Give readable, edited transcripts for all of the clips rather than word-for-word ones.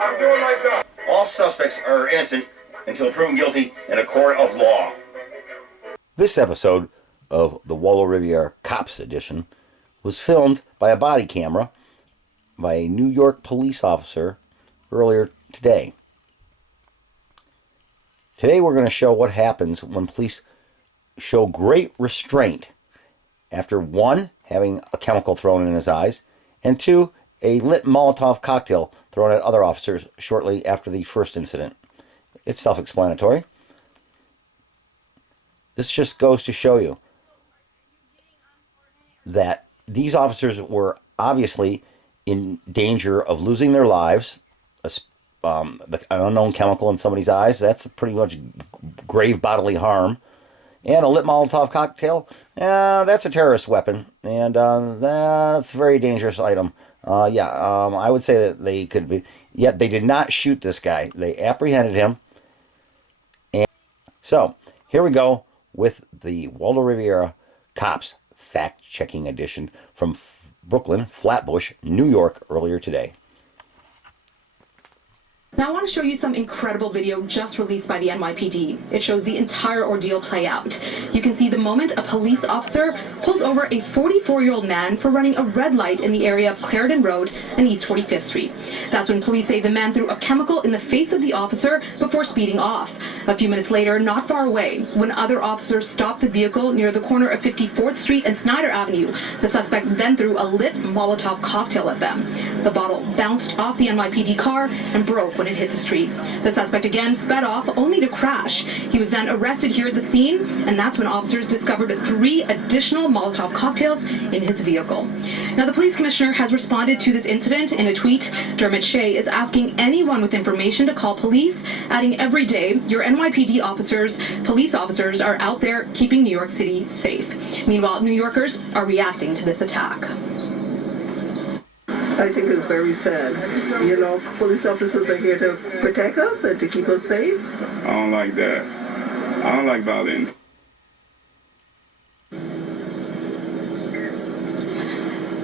I'm doing my job. All suspects are innocent until proven guilty in a court of law. This episode of the Waldo Riveria Cops Edition was filmed by a body camera by a New York police officer earlier today. Today we're going to show what happens when police show great restraint after one, having a chemical thrown in his eyes, and two, a lit Molotov cocktail thrown at other officers shortly after the first incident. It's self-explanatory. This just goes to show you that these officers were obviously in danger of losing their lives. An unknown chemical in somebody's eyes, that's pretty much grave bodily harm. And a lit Molotov cocktail, that's a terrorist weapon, and that's a very dangerous item. I would say that they could be, yet they did not shoot this guy. They apprehended him. And so, here we go with the Waldo Riveria Cops Fact-Checking Edition from Brooklyn, Flatbush, New York, earlier today. Now I want to show you some incredible video just released by the NYPD. It shows the entire ordeal play out. You can see the moment a police officer pulls over a 44-year-old man for running a red light in the area of Clarendon Road and East 45th Street. That's when police say the man threw a chemical in the face of the officer before speeding off. A few minutes later, not far away, when other officers stopped the vehicle near the corner of 54th Street and Snyder Avenue, the suspect then threw a lit Molotov cocktail at them. The bottle bounced off the NYPD car and broke when it hit the street. The suspect again sped off, only to crash. He was then arrested here at the scene, and that's when officers discovered 3 additional Molotov cocktails in his vehicle. Now, the police commissioner has responded to this incident in a tweet. Dermot Shea is asking anyone with information to call police, adding, "Every day, your NYPD officers, police officers, are out there keeping New York City safe." Meanwhile, New Yorkers are reacting to this attack. I think it's very sad. You know, police officers are here to protect us and to keep us safe. I don't like that. I don't like violence.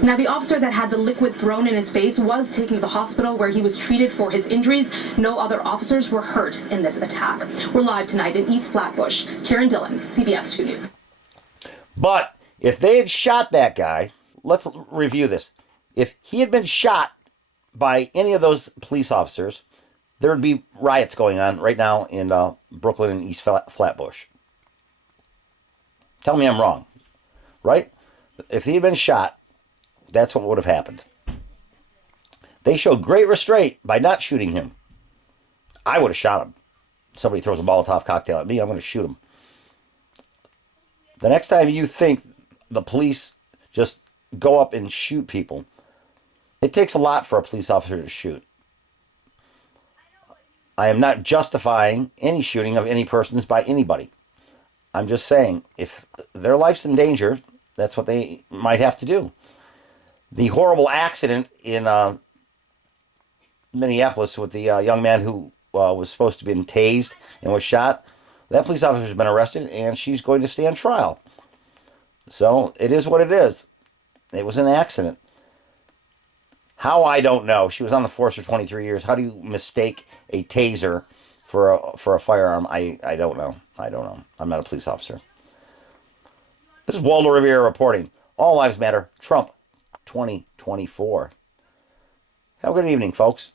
Now, the officer that had the liquid thrown in his face was taken to the hospital where he was treated for his injuries. No other officers were hurt in this attack. We're live tonight in East Flatbush. Karen Dillon, CBS 2 News. But if they had shot that guy, let's review this. If he had been shot by any of those police officers, there would be riots going on right now in Brooklyn and East Flatbush. Tell me I'm wrong, right? If he had been shot, that's what would have happened. They showed great restraint by not shooting him. I would have shot him. Somebody throws a Molotov cocktail at me, I'm going to shoot him. The next time you think the police just go up and shoot people, it takes a lot for a police officer to shoot. I am not justifying any shooting of any persons by anybody. I'm just saying, if their life's in danger, that's what they might have to do. The horrible accident in Minneapolis with the young man who was supposed to be tased and was shot, that police officer has been arrested and she's going to stand trial. So it is what it is. It was an accident. How, I don't know. She was on the force for 23 years. How do you mistake a taser for a firearm? I don't know. I don't know. I'm not a police officer. This is Waldo Riveria reporting. All lives matter. Trump 2024. Have a good evening, folks.